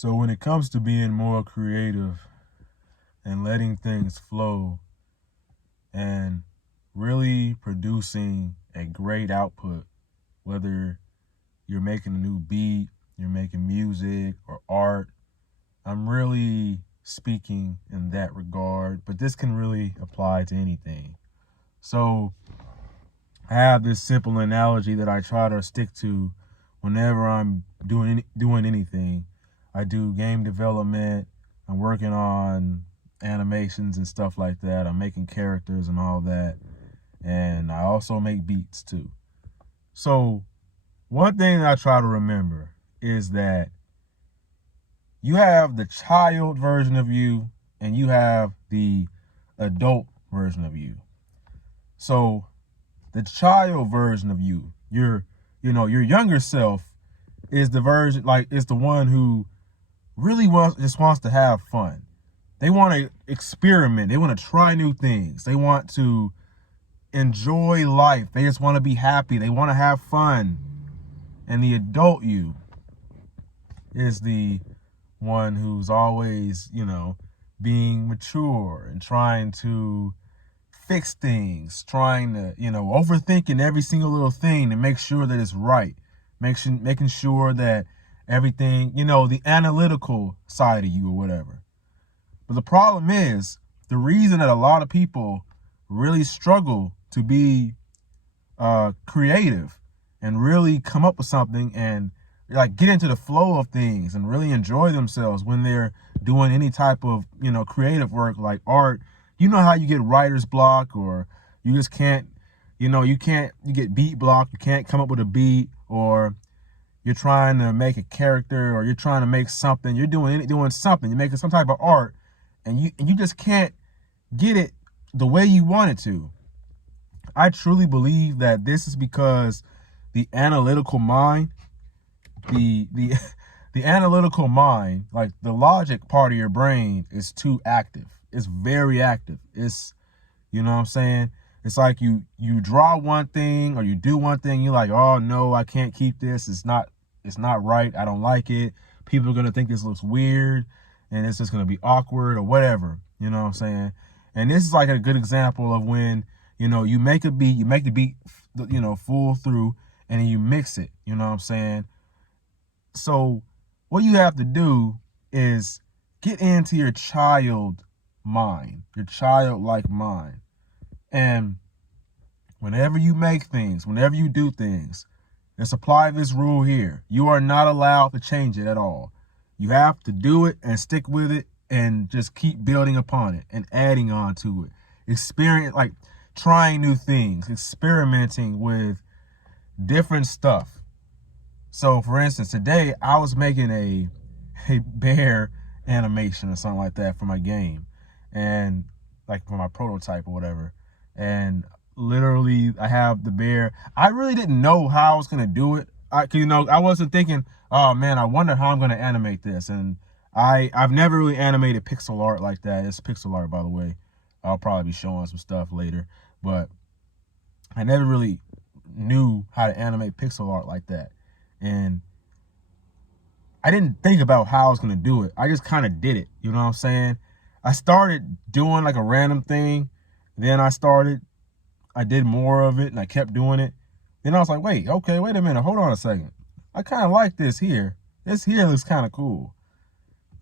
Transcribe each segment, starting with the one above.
So when it comes to being more creative and letting things flow and really producing a great output, whether you're making a new beat, you're making music or art, I'm really speaking in that regard, but this can really apply to anything. So I have this simple analogy that I try to stick to whenever I'm doing anything. I do game development. I'm working on animations and stuff like that. I'm making characters and all that. And I also make beats too. So one thing that I try to remember is that you have the child version of you and you have the adult version of you. So the child version of you, your younger self is the version, like, is the one who really wants to have fun. They want to experiment. They want to try new things. They want to enjoy life. They just want to be happy. They want to have fun. And the adult you is the one who's always, being mature and trying to fix things, trying to, overthinking every single little thing to make sure that it's right, making sure that everything, the analytical side of you or whatever. But the problem is, the reason that a lot of people really struggle to be creative and really come up with something and like get into the flow of things and really enjoy themselves when they're doing any type of, creative work like art. You know how you get writer's block, or you just can't, you get beat block. You can't come up with a beat, or you're trying to make a character, or you're trying to make something. You're doing something. You're making some type of art, and you just can't get it the way you want it to. I truly believe that this is because the analytical mind, the the analytical mind, like the logic part of your brain, is too active. It's very active. It's, you know what I'm saying? It's like you draw one thing or you do one thing, you're like, oh no, I can't keep this. It's not right. I don't like it. People are gonna think this looks weird and it's just gonna be awkward or whatever. You know what I'm saying? And this is like a good example of when, you make a beat, you make the beat, full through, and then you mix it. You know what I'm saying? So what you have to do is get into your child mind, your childlike mind. And whenever you make things, whenever you do things, let's apply this rule here. You are not allowed to change it at all. You have to do it and stick with it and just keep building upon it and adding on to it. Experience, like trying new things, experimenting with different stuff. So for instance, today I was making a bear animation or something like that for my game, and like for my prototype or whatever. And literally I have the bear. I really didn't know how I was going to do it. I wasn't thinking, oh man, I wonder how I'm going to animate this. And I've never really animated pixel art like that. It's pixel art, by the way. I'll probably be showing some stuff later, but I never really knew how to animate pixel art like that. And I didn't think about how I was going to do it. I just kind of did it. You know what I'm saying? I started doing like a random thing. Then I did more of it and I kept doing it. Then I was like, wait a minute. Hold on a second. I kind of like this here. This here looks kind of cool.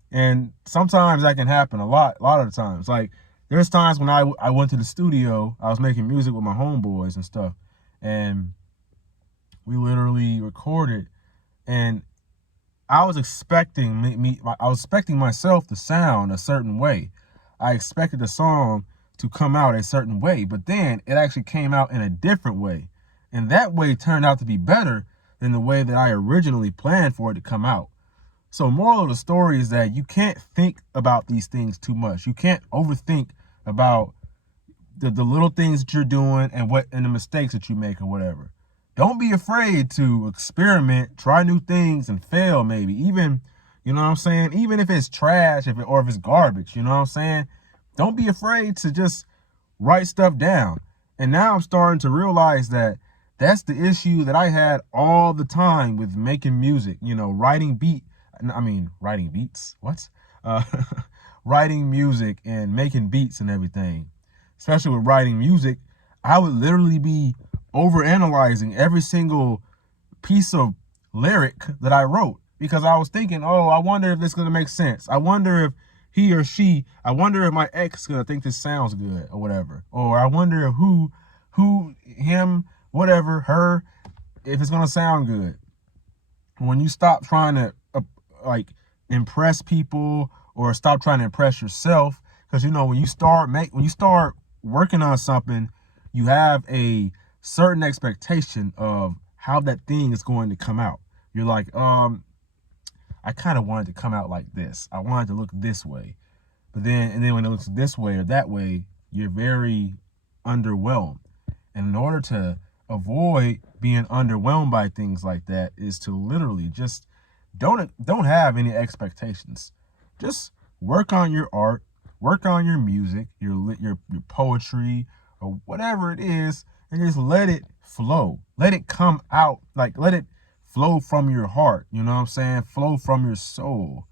And sometimes that can happen a lot of the times. Like there's times when I went to the studio, I was making music with my homeboys and stuff. And we literally recorded, and I was expecting myself to sound a certain way. I expected the song to come out a certain way, but then it actually came out in a different way. And that way turned out to be better than the way that I originally planned for it to come out. So moral of the story is that you can't think about these things too much. You can't overthink about the little things that you're doing and the mistakes that you make or whatever. Don't be afraid to experiment, try new things and fail maybe. Even, you know what I'm saying? Even if it's trash, or if it's garbage, you know what I'm saying? Don't be afraid to just write stuff down. And now I'm starting to realize that that's the issue that I had all the time with making music, writing beat. I mean, writing beats. What? Uh, writing music and making beats and everything. Especially with writing music, I would literally be overanalyzing every single piece of lyric that I wrote because I was thinking, oh, I wonder if this is gonna make sense. I wonder if he or she, I wonder if my ex is gonna think this sounds good or whatever. Or I wonder if him, whatever, her, if it's gonna sound good. When you stop trying to like impress people or stop trying to impress yourself, because when you start working on something, you have a certain expectation of how that thing is going to come out. You're like, I kind of wanted to come out like this. I wanted to look this way. And then when it looks this way or that way, you're very underwhelmed. And in order to avoid being underwhelmed by things like that is to literally just don't have any expectations. Just work on your art, work on your music, your poetry, or whatever it is, and just let it flow. Let it come out, like let it flow from your heart. You know what I'm saying? Flow from your soul.